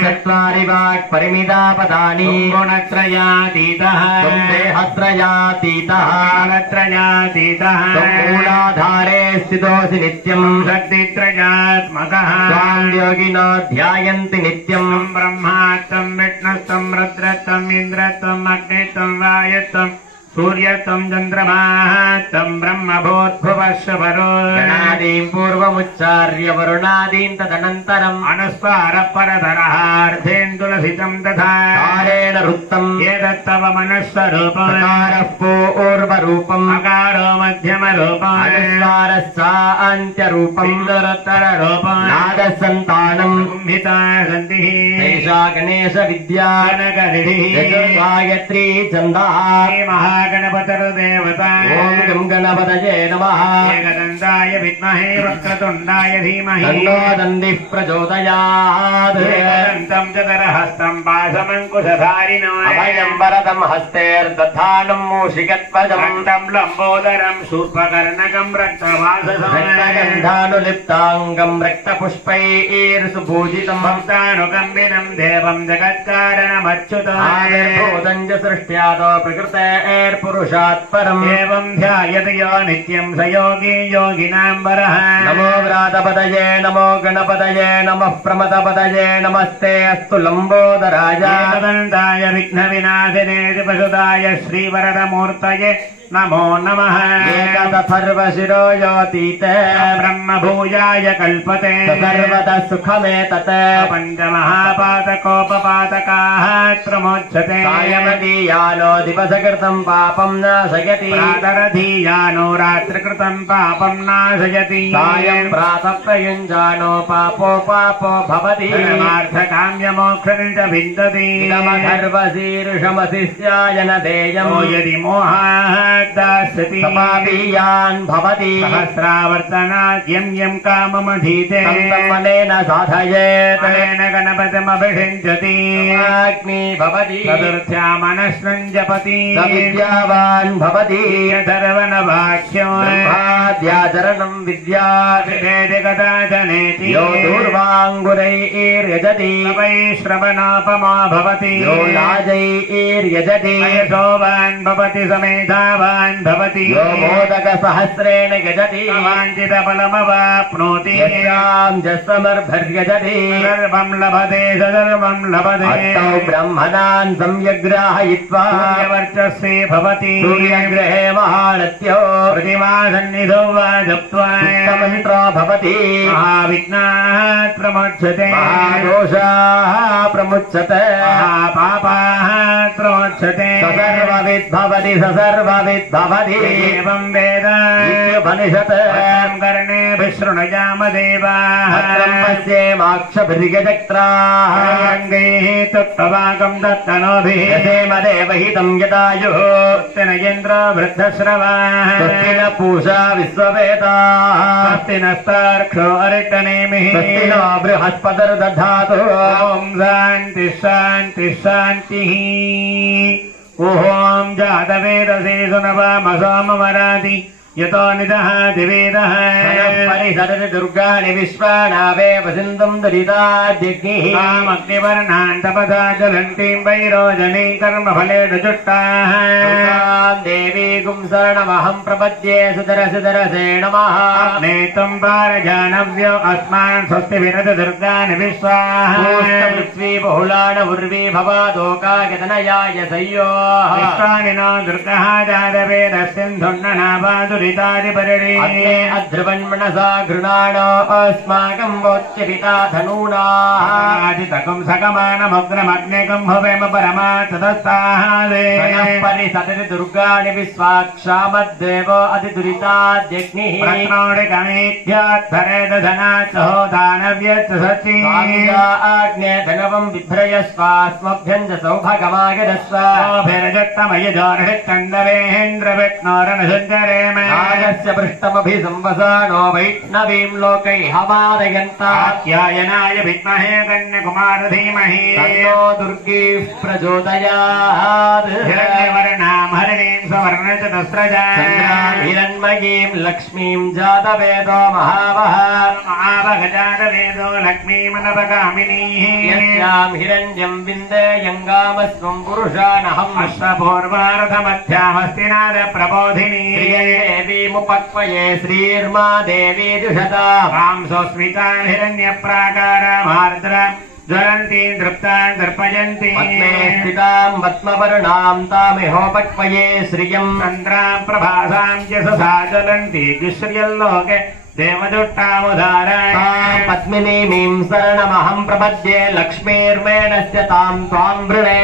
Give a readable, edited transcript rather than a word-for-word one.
चत्वारि वाक्परिमितापदानि गुणत्रयातीतः देहत्रयातीतः कालत्रयातीतः मूलाधारे स्थितोऽसि नित्यं शक्तित्रयात्मकः त्वां योगिनो ध्यायन्ति नित्यं ब्रह्मात्मं विष्णुत्वं रुद्रत्वम् इन्द्रत्वम् अग्नित्वं वायुत्वम् सूर्यत्वं चन्द्रमात्वं ब्रह्मभूर्भुवस्वरो गणादीं पूर्वमुच्चार्य वरुणादीं तदनन्तरम् अनुस्वार परधरः अर्धेन्दुलसितं तथा कारेण वृत्तम् एतत्तव मनस्वरूपम् अकारः पूर्वरूपम् अकारो मध्यमरूपम् अनुस्वारश्चान्त्यरूपम् इन्दुरोत्तररूपम् नादसन्तानम् कुम्भिता सन्तिः एषा गणेशविद्या गणगणिः गायत्री छन्दः गणपतिर्देवता ओम गं गणपतये नमः एकदन्ताय विद्महे वक्रतुण्डाय धीमहि तन्नो दन्तिः प्रचोदयात् एकदन्तं चतुर्हस्तं पाशमङ्कुशधारिणो अभयं वरदं हस्तेर्दधानं मूषिकध्वजं तं लम्बोदरं शूर्पकर्णकं रक्तवाससं रक्तगन्धानुलिप्ताङ्गं रक्तपुष्पैर्सुपूजितं भक्तानुकम्बिनं देवं जगत्कारणमच्युतं आविर्भूतं च सृष्ट्यादो प्रकृते पुरुषात् परम् एवं ध्यायति यो नित्यं स योगी योगिनां वरः नमो व्रातपदये नमो गणपतये नमः प्रमदपदये नमस्ते अस्तु लम्बोदराय एकदन्ताय विघ्नविनाशिने दिवसुदाय श्रीवरदमूर्तये नमो नमः एकदथर्वशिरो योतीते ब्रह्मभूयाय कल्पते सर्वतः सुखमेतत् पञ्चमहापातकोपपातकाः प्रमोच्यते कायमदीयानो दिवसकृतं पापं नाशयति प्रातरधीयानो रात्रिकृतं पापं नाशयति सायं प्रातः प्रयुञ्जानो पापो भवति धर्मार्थकाम्यमोक्षं च विन्दति इदमधर्वशीर्षमशिष्याय न देयं यदि मोहाः समापीयान् भवति सहस्रावर्तनात् यं काममधीते तन्मनेन साधयेत् तेन गणपतिमभिषिञ्चति अग्नि भवति चतुर्थ्या मनस्वं जपति स विद्यावान् भवति यथर्वणवाक्यो ब्रह्माद्याचरणं विद्यात् वेदकदाचनेति यो दूर्वाङ्गुरैर्यजति वैश्रवणापमा भवति यो लाजैर्यजति यशोवान् भवति समेधावान् भवति यो मोदकसहस्रेण यजति वाञ्छितफलमवाप्नोति यस्यां जस्समर्भर्यजति सर्वं लभते सर्वं लभते अष्टौ ब्रह्मणान् सम्यग्राहयित्वा सूर्यवर्चस्वे भवति सूर्यग्रहे महारथ्यो प्रतिमासन्निधौ वा जप्त्वा मन्त्रो भवति महाविघ्नाः प्रमुच्यते महादोषाः प्रमुच्यते महापापाः प्रमुच्यते सर्वविद् भवति सर्वविद्भवति एवं वेद उपनिषत् कर्णेभिः शृणुयाम देवाः पश्येमाक्षभिर्यजक्त्राः अङ्गैः तुत्तवाकं दत्तनोभिः यसेमदेवहितं यदायुः स्वस्तिनयेन्द्रो वृद्धश्रवाः स्वस्तिन पूषा विश्ववेदाः स्वस्तिनस्तार्क्ष्यो अरिष्टनेमिः स्वस्तिनो बृहस्पतिर्दधातु ॐ शान्तिः शान्तिः शान्तिः ओम जातवेदसे सुनवामसोमवराति यतो निदहाति वेदः परिसरति दुर्गाणि विश्वानावेव सिन्धुं दरिताद्यग्निः कामग्निवर्णान् तपसा ज्वलन्तीं वैरोजनीं कर्मफलेषु जुष्टाः देवीगुं शरणमहं प्रपद्ये सुदरसे नमः नेतुं पारजानव्यो अस्मान् स्वस्तिभिरति दुर्गाणि विश्वाः पृथ्वी बहुलाण उर्वी भवादोकायतनयाय सय्योः विश्वानि नो दुर्गः जातवेदस्सिन्धुर्ननावादु अग्ने अध्रुवन्मनसा घृणाणो अस्माकं वोच्यपिता धनूनाः सकमानमग्नमग्निकं भवेम परमात्तदस्ताहादे परिसतति दुर्गाणि विश्वाक्षामद्देवो अतिदुरिताद्यग्निः प्रत्नोडिकमेध्यात्फरेदधनात् सहो दानव्यच्च सचि आग्ने धनवं बिभ्रयस्वास्मभ्यं च सौभगमागदस्व भिरजट्टमयजोर्हित्कन्दवेहेन्द्रविष्णोरनसञ्चरेम नागस्य पृष्ठमभिसंवसानो वैष्णवीं लोकैहवादयन्तात्यायनाय विद्महे कन्याकुमार धीमहि तन्नो दुर्गीः प्रचोदयात् हिरण्यवर्णां हरिणीं सवर्णचतस्रजां हिरण्मयीं लक्ष्मीं जातवेदो महावहजातवेदो लक्ष्मीमनपगामिनीः यस्यां हिरण्यं विन्देयङ्गामस्वं पुरुषानहम् अश्वपूर्वार्धमध्यामस्तिनाद प्रबोधिनी देवीमुपक्वये श्रीर्मा देवी जुषता वांसोस्मितान् हिरण्यप्राकारामार्द्र ज्वलन्तीं तृप्तान् दर्पयन्ति पद्मे स्थितां पद्मवर्णां तामिहोपक्वये श्रियं चन्द्रां प्रभासां यशसा ज्वलन्ति दुश्रियल्लोके देवदुट्टामुदाराय पद्मिनीमीं शरणमहं प्रपद्ये लक्ष्मीर्मेणस्य तां त्वां वृणे